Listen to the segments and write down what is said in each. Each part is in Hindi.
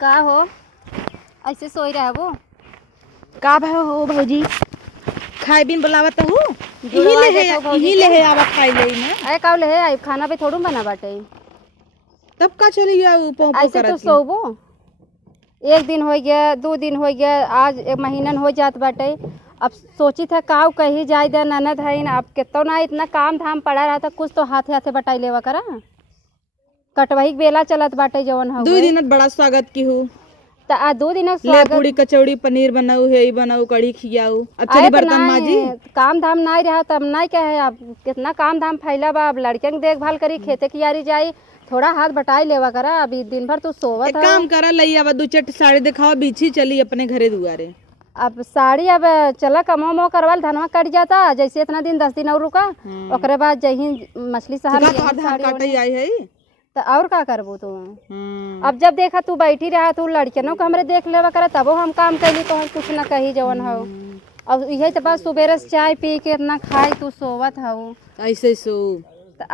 का हो ऐसे सोई रहा वो का भाई हो भौजी खाए बिन बुलावत हूँ जुड़वा देतो भौजी यही ले है आवा खाई ले ना अरे काव ले आई खाना भी थोड़ू बना बाटे तब का चली जाऊ पोंपो ऐसे तो सोबो एक दिन हो गया 2 दिन हो गया आज एक महीनन हो जात बाटे। अब सोची था काव कहीं जाए दे ननद है न अब कितो ना इतना काम धाम पड़ा रहा था कुछ तो हाथे हाथे बटाई लेवा करा कटवही बेला चलत बाटे जवन हो 2 दिन बड़ा स्वागत की हूँ त आ 2 दिन ले स्वागत पूरी कचौड़ी पनीर बनाऊ है बनाऊ कढ़ी खियाऊ अब चली बर्तन माजी काम धाम नहीं रहा तब नहीं कहे अब कितना काम धाम फैला बा अब लड़के की देखभाल करी खेते कियारी जाई थोड़ा हाथ बटाई लेवा करा अभी दिन भर तू सोवत एक काम करा लई आवा 2 चट साड़ी दिखावा बीछी चली अपने घरे दुआरे अब साड़ी अब चला कमो मो करवाल धनवा कट जाता जैसे इतना दिन 10 दिन और रुका ओकरे बाद जही मछली साहब काटई आई है तो और का करबो तू अब जब देखा तू बैठी रहा तू लड़कियों को हमरे देख लेवा करा तबो हम काम कैली तो हम कुछ ना कही जवन हो अब यही तो बस सुबेरे से चाय पी के इतना खाई तू सोवत हो ऐसे सो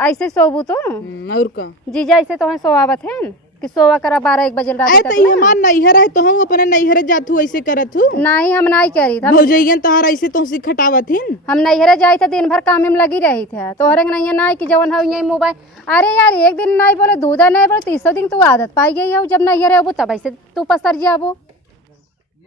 ऐसे सोबू तू और का जीजा ऐसे तो सोवावत है कि सोवा करा 12-1 बजे रात तक तो हमार नैहर है तो हम अपने नैहर जातू ऐसे करत हूँ नहीं हम नहीं करी था भौजैयन तोहार ऐसे तो खटावत हिन हम नैहरे जाई थे दिन भर काम में लगी रही थे तोहरे नहीं नहीं कि जवन हो यही मोबाइल अरे यार एक दिन नहीं बोले दूधा नहीं बोले तीसरे दिन तू आदत पाई गई हो जब नैहरे हो तब ऐसे तू पसर जाबो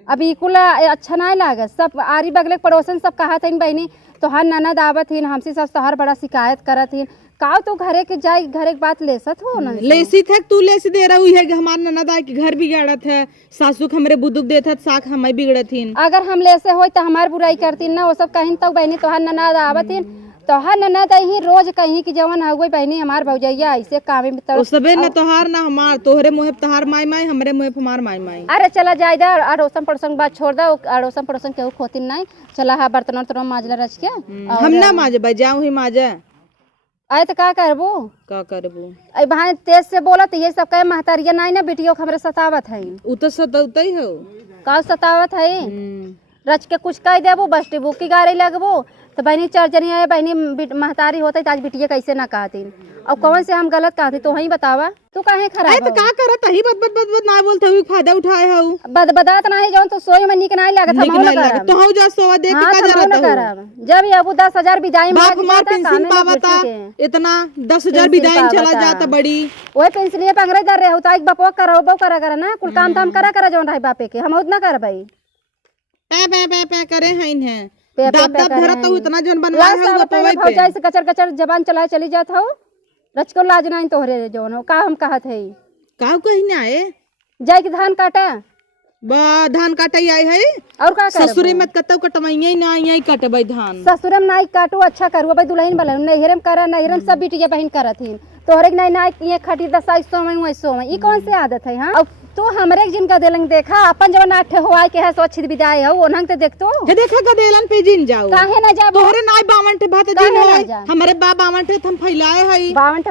अभी कुल अच्छा नहीं लागत सब आरी बगले पड़ोसन सब कहा था बहनी तोहार ननद आवत हिन हमसे सब तोहार बड़ा शिकायत करत हिन का तू घरे के जाई घरे के बात लेसत हो ना लेसी थे तू लेसी दे रही है कि हमार ननद आए कि घर बिगाड़त है सासू हमरे बुदुक देत है साख हमें बिगड़त हिन अगर हम लेसे होई तो हमार बुराई करती ना वो सब कहीं तो बहनी तोहार ननद आवत हिन तोहार ननद ही रोज कहीं कि जवन हो गई बहनी हमार भौजैया ऐसे काम में तो सबे न तोहार ना हमार तोहरे मुहे तोहार माई माई हमरे मुहे हमार माई माई अरे चला जाए दे अड़ोसन पड़ोसन बात छोड़ दो अड़ोसन पड़ोसन केहू खोतिन नहीं चला हा बर्तन वर्तन माजला रच के हम ना माजे भाई जाऊँ ही माजे आए तो का करबो अरे भाई तेज से बोलत ये सब कहे महतारिया नहीं ना बेटियों हमरे सतावत है उ तो सतावत ही हो का सतावत है रच के कुछ कह देबो बस टिबू की गाड़ी लगबो तो बहनी 4 जनी है बहनी महतारी होते आज बिटिया कैसे ना कहती अब कौन से हम गलत कहती तो वही बतावा तू काहे खराब तो का करत ही बद बद बद बद ना बोलत हुई फायदा उठाए हो बदबदात नहीं जौन तो सोई में निक नहीं लागत हम ना करब तो हो जा सोवा देख के का जरूरत करब जब ये अबू 10,000 विदाई में बाप हमार पेंशन पावता इतना 10,000 विदाई चला जाता बड़ी ओए पेंशनिया पे अंग्रेज दर रे होता एक बापो करो बो करा ना कुल काम धाम करा जौन रही बापे के हम उतना कर भाई पे करे हइन है दाब धरत हो इतना जन बनवा है बपवाई पे जैसे कचर जबान चलाए चली जात हो रच को लाज नहीं तोहरे जौन हो का हम कहत है का कहीं ना आए जाय के धान काटा बा धान काटई आई है और का ससुरे में कतौ कटवाइए ना आई कटबै धान ससुरे में नहीं काटू अच्छा करू भाई दुल्हन वाला नैहरम करा नैहरम सब बिटिया बहन करथिन तोहरे के नहीं ये खटी 10 में ई कौन से आदत है हां अब तू हमरे जिनका देलन देखा अपन जवन आठे होआई के है सोचित विदाई हो ओनंग ते देखतो हे देखा गदेलन पे जिन जाओ काहे ना जाबो तोहरे नाई 52 भात दिन हो हमरे बा 52 हम फैलाए हई 52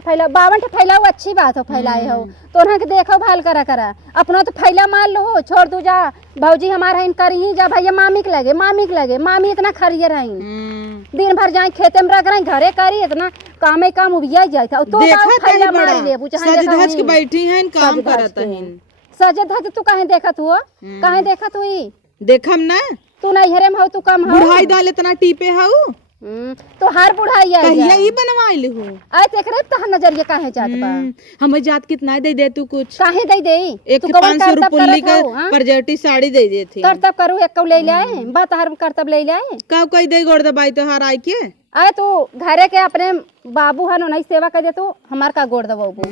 फैलाओ अच्छी बात हो फैलाए हो तो ओनंग के देखो भाल करा अपना तो फैला मार लो छोड़ दू जा भौजी हमार हइन करही जा भैया मामी के लगे मामी इतना खरियर हइन दिन भर जाए खेते में रख रही घरे करी इतना कामे काम उबिया जाए था तो फैला मार ले बुझा सज के बैठी हैं काम करत हइन सजत है तू कहीं देखत हुआ कहीं देखत हुई देखम ना तू नहीं हरे में हो तू कम हो बुढ़ाई डाल इतना टीपे हो तो हर बुढ़ाई है कहिया ही बनवाइल हो आय देख रे तह नजरिया काहे जात बा हमें जात कितना दे तू कुछ काहे दे एक 500 रुपये का परजटी साड़ी दे देती करतब करू एक कौ ले लाए बात हर करतब ले लाए का कह दे गोड़ दबाई तो हर आई के आए तू घरे के अपने बाबू हन नहीं सेवा कर दे तू हमार का गोड़ दबाबू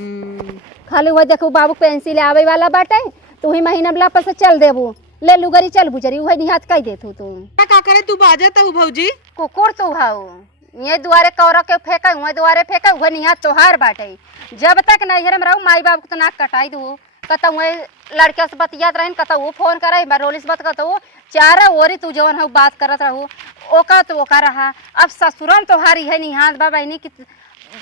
खाली वो देखो बाबू पेंसिल आवे वाला बाटे तू ही महीना वाला पर से चल देबू ले लुगरी चल बुजरी वही निहात कह दे तू का करे तू बाजत हो भौजी कुकुर तू हाउ ये दुआरे कौरा के फेंका हुए दुआरे फेंका हुए निहात तोहार बाटे जब तक नैहर में रहू माई बाबू तो नाक कटाई दू कत लड़के से बतियात रही कत वो फोन करे रोलिस बात कत वो चार ओरी तू जवन हो बात करत रहू ओका तो ओका रहा अब ससुरम तोहारी है निहात बा बहनी की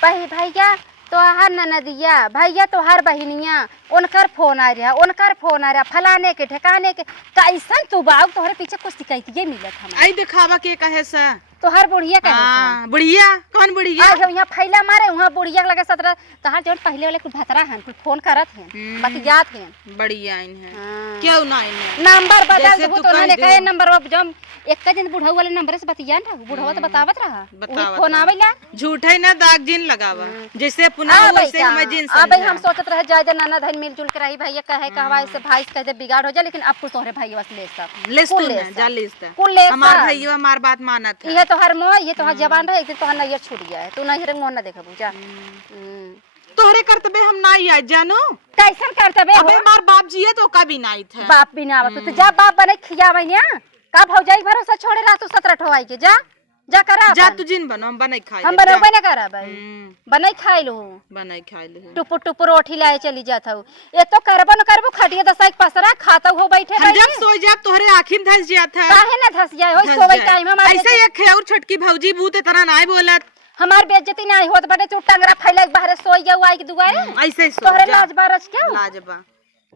भैया तोहार ननदिया भैया तोहार बहनिया उनकर फोन आ रहा फलाने के ठिकाने के कैसन तू बाबू तोहरे पीछे कुछ शिकायत ये मिलत हम आई दिखावा के कहे सा तोहार बुढ़िया कहे हां बुढ़िया कौन बुढ़िया आ जब यहाँ फैला मारे वहाँ बुढ़िया लगे 17 तहार जौन पहले वाले कुछ भतरा हन कुछ फोन करत हैं बतियात हैं बढ़िया इन है हाँ। क्यों ना इन नंबर बदल जैसे दो तू तो कह ना दे। कहे नंबर अब जब एक दिन बुढ़ऊ वाले नंबर से बतियान रहा बुढ़वा तो बतावत रहा बतावत फोन रहा। आवेला झूठे ना दाग जिन लगावा जैसे पुनः वैसे हमें जिन अब हम सोचत रहे जायदे नाना धन मिलजुल के रही भैया कहे कहवा ऐसे भाई से कहे बिगाड़ हो जाए लेकिन अब कुछ तोहरे भाई बस ले सब लिस्ट ना जा लिस्ट कुल ले हमार भैया हमार बात मानत है ये तो हर मोह ये तो हर जवान रहे एक दिन तो हर नैयर छूट गया है तू नैयर मोह ना देखबू जा तोहरे कर्तव्य हम ना आई जानो कैसन कर्तव्य अबे हमार बाप जी है तो का भी नहीं था बाप भी ना आवत तो जा बाप बने खियावे ना का भौजाई भरोसा छोड़े रहा तू 17 ठोवाई के जा जा करा जा तू जिन बनो हम बनाई खाई हम बनबे ना करा भाई बनाई खाई लू बनाई खाई ले टुपुर टुपुर रोटी लाए चली जात हूँ ये तो करबो न करबो खटिया दसाई पसरा खाता हो बैठे हम जब सो जा तोहरे आँखिन धस जा था काहे ना धस जाए हो सोवे टाइम हम ऐसे एक खेर छोटकी भौजी भूत तरह ना बोलत हमार बेइज्जती नहीं होत बटे तू टंगरा फैले बाहर सोई जाऊ आई के दुआरे ऐसे ही सो तोहरे जा। लाज बारस क्यों लाजबा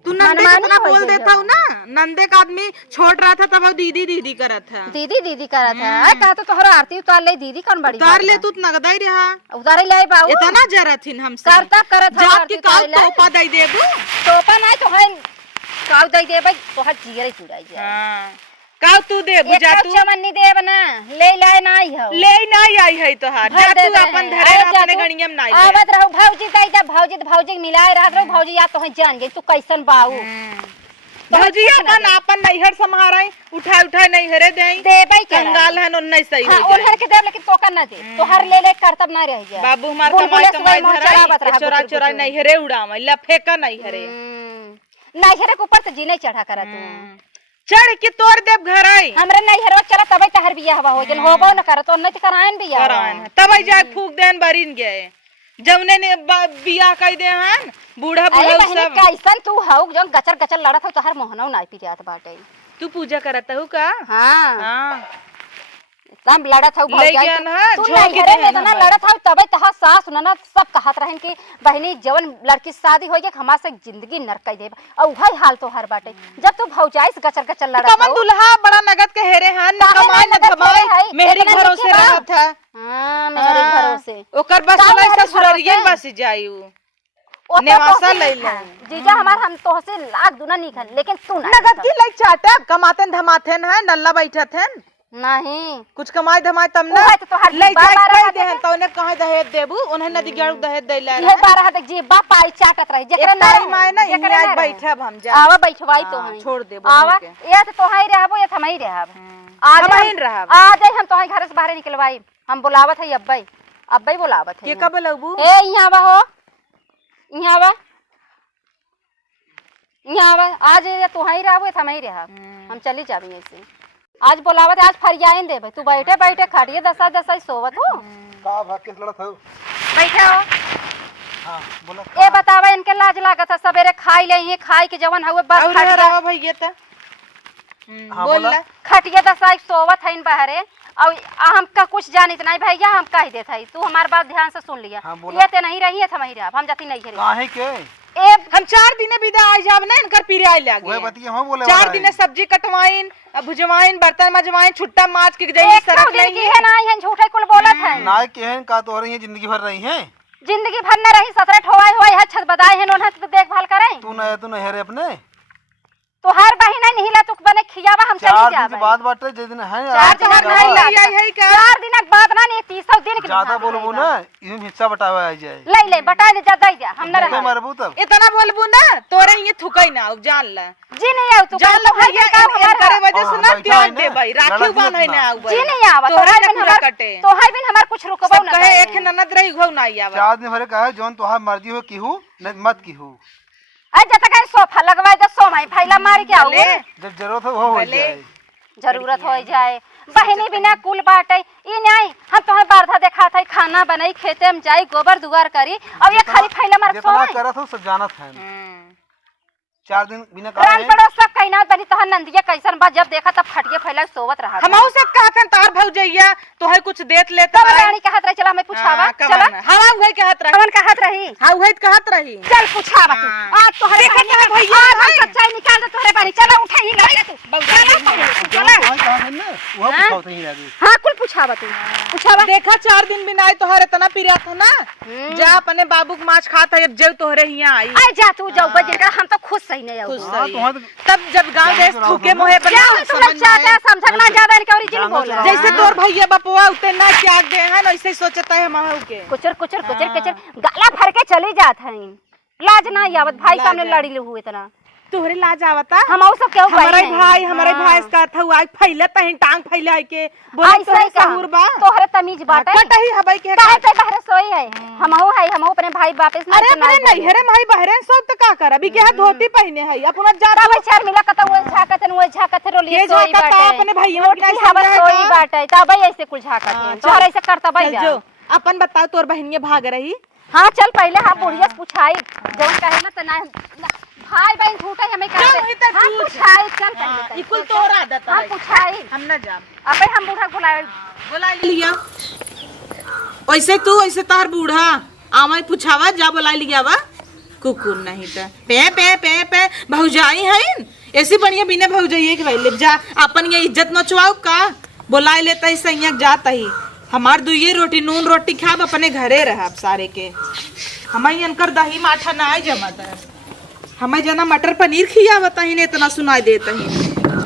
तू नंदे कितना बोल देता हूँ ना नंदे का आदमी छोड़ रहा था तब दीदी दीदी करत था दीदी दीदी करत है आ कहा तो तोहरा आरती उतार ले दीदी कौन बड़ी उतार ले तू नगदा ही रहा उतारे ले बाऊ इतना जरथिन हमसे करता करत है जात की काल तोपा दई देबू तोपा नहीं तो है काउ दई दे भाई तोहर जीरे चुराई जाए हां काउ तू दे बुझा तू चमन्नी देब ना ले लाए नहीं हो ले नहीं आई है तोहार जा तू अपन धरे अपने गणियम नहीं आवत रहू भौजी दई दे भौजी मिलाए रहत रहू भौजी या तो है जान गई तू कैसन बाऊ भौजी अपन अपन नैहर समाराई उठा नैहरे देई देबै के कंगाल हन उन नहीं सही हां हो उन्हर के देब लेकिन तोका ना दे तोहर ले ले करतब ना रह जाए बाबू हमार कमाई धराई चोरा नैहरे उड़ावे ला फेंका नैहरे नैहरे के ऊपर से जी नहीं चढ़ा करा तू चढ़ के तोड़ देब घर आई हमरे नैहरवा चला तबै तहर बियाह हो गेल होबो न करत तो नहीं करायन बियाह करायन तबै जाय फूक देन बरिन गए जौने ने बियाह कई दे हन बूढ़ा अरे बूढ़ा बहनी सब कैसन तू हौ जौन गचर गचर लड़त हो तोहर मोहनौ नाई पिरियात बाटे तू पूजा करत हु का हां हां तम लड़त हौ ले गया ना तू झोंक नैहरे दे में इतना लड़त हौ तबै तहा सास ननद सब कहत रहन कि बहनी जवन लड़की शादी होई के हमार से जिंदगी नरक दे औ वही हाल तोहर बाटे जब तू भौजाइस गचर गचर लड़त कमन हौ दुल्हा बड़ा नगद के हेरे हन न कमाई न धमाई मेहरी भरोसे रहत है हां मेहरी भरोसे ओकर बस नहीं ससुररियन बस जायू नेवासा ले ले जीजा हमार हम तोहसे लाख दुना निकल लेकिन तू ना नगद की लई चाटा कमातन धमाथन है नल्ला बैठत हैं नहीं कुछ कमाई धमाई तब ना ओए तो तोहार ले जीब्बा जाए बारह कह हाथ दे हन तौने कहे दहेज देबू उन्हें नदी गेड़ू दहेज दे ले ये 12 तक जी बाप पाई चाटत रही जेकरा ना टाइम आए ना इन्हें आज बैठब हम जा आवा बैठवाई तो है छोड़ देबो आवा ये तो तोहाई रहबो या थमई रहब हमाइन रहब आ जाई हम तोहाई घर से बाहर निकलवाई हम बुलावत है अब्बई बुलावत है ये कब लगबू ए यहां आवा हो यहां आवा यहां आवा आज ये तोहाई रहबो या थमई रहब हम चली जाबी ऐसे आज बुलावत आज फरियाइन देबे तू बैठे बैठे खड़िए दसा दसा सोवत हो का भाग किस लड़त हो बैठे हो हां बोला ए बतावा इनके लाज लागत है सवेरे खाई ले ये खाई के जवन हुए बस और रहा भैया त हाँ, बोल बोला। ला खटिया दसाई सोवत है इन बाहरे और हम का कुछ जानित नहीं भैया हम कह देत है तू हमार बात ध्यान से सुन लिया हाँ, बोला। ये ते नहीं रही है थमई रहा हम जाती नहीं है काहे के ए हम 4 दिन विदा आ जाब ना इनकर पिरिया लागे ओए बतिया हम बोले 4 दिन सब्जी कटवाइन भुजवाइन बर्तन मजवाइन छुट्टा माछ के जाई एक सरक दिन की नहीं है ना है झूठे कुल बोलत है नाय केहन का तो रही है जिंदगी भर रही है जिंदगी भर न रही 17 ठोवाई होई है छत बदाई है नोन तो देखभाल करे तू न हेरे अपने तो हर बहिना नहीं तू बने खियावा हम चली 4 दिन जाबे के बाद बाटे जे दिन है 4 दिन आज नहीं नहीं आई है का 4 दिन के बाद ना नहीं 30 दिन के ज्यादा बोलबू ना यूं हिस्सा बटावा आ जाए ले ले बता दे जा दई जा हम न तो रहा मरबू तब इतना बोलबू ना तोरे ये थुकई ना अब जान ला जी नहीं आउ तू जान ला भैया इन करे वजह से ना हाँ, त्याग बैठा दे है भाई ना, राखी लड़त बांध है मत ना ना। आउ जी नहीं आवा तोहरा तोहार ना बिन पूरा हमार कटे तोहार बिन हमार कुछ रुकबो सब ना कहे करे। एक ननद रही घौ ना आवा 4 दिन भरे कहे जोन तोहार मर्जी हो कीहू न मत कीहू आज जत कहीं सोफा लगवाई दे सोमाई फैला मार के आऊ ले जब जरूरत हो हो भले। जाए जरूरत हो जाए बहनी बिना कुल बाटे ई नहीं हम तोहे बारधा देखा था खाना बनाई खेते में जाई गोबर दुआर करी अब ये खाली फैला मार जितना सोई करत हो सब जानत है 4 दिन बिना रान काम पड़ोस सब पहिना बनी तहन नंदिया कैसन बा जब देखा तब खटिए फैला सोवत रहा हमहू से कहतन तार भौजैया तोहे कुछ देत लेत तब रानी कहत रही चला हमें पूछावा चला हवा उहे कहत रही कौन कहत रही हां उहे कहत रही चल पूछावा तू आज तोहरे भैया आज सच्चाई निकाल दे तोहरे बारी चला उठा ही गाड़ी तू चला वो पूछो ही लगी हां कुल पूछावा तू पूछावा देखा 4 दिन बिना आए तोहरे तना पिरिया था ना जा अपने बाबू के माछ खाता है जेव तोहरे हिया आई आ जा तू जाऊ बजे हम तो खुश सही नहीं खुश आऊ सही तब जब गांव देश थूके मोहे पर तू लोग चाहते समझ ना ज्यादा इनके ओरिजिनल बोल जैसे तोर भैया बपुआ उते ना क्या दे हैं वैसे ही सोचता है हमहू के कुचर कुचर कुचर कुचर गाला भर के चली जात हैं लाज ना आवत भाई सामने लड़ी हुए इतना तोहरे लाज आवता हमहू सब केहू हमारे भाई इसका था आई फैले तहिन टांग फैले आई के बोले ऐसा ही सहूर बा तोहरे तमीज बाटे कटही हबाई के काहे पे बहरे सोई है हमहू अपने भाई वापस अरे अपने नहीं हरे भाई बहरे सब तो का कर अभी के हाथ धोती पहने है अपना जा तब चार मिला कत वो झाकत रोली के सोई झाकत बाटे अपने भैया के की हवा सोई बाटे तब ऐसे कुल झाकत तोहरे ऐसे करता भाई जो अपन बताओ तोर बहनिया भाग रही हां चल पहले हां बुढ़िया से पूछाई जवन कहे ना त ना भाई बहन झूठे हमें कहते हां पूछाई चल पहले इकुल तोर आदत हां है पूछाई हम ना जाम अबे हम बूढ़ा बुला लिया वैसे तू ऐसे तार बूढ़ा आमा पूछावा जा बुला लिया वा कुकुर नहीं त पे पे पे पे भौजाई हइन ऐसी बढ़िया बिना भौजाई के भाई जा अपन ये इज्जत नचवाओ का बुला लेता ही सैयक जाता ही हमार दुइये रोटी नून रोटी खाब अपने घरे रह सारे के हमारी अनकर दही माठा ना आए जमाता है हमें जना मटर पनीर खिया बताही ने इतना सुनाई देता ही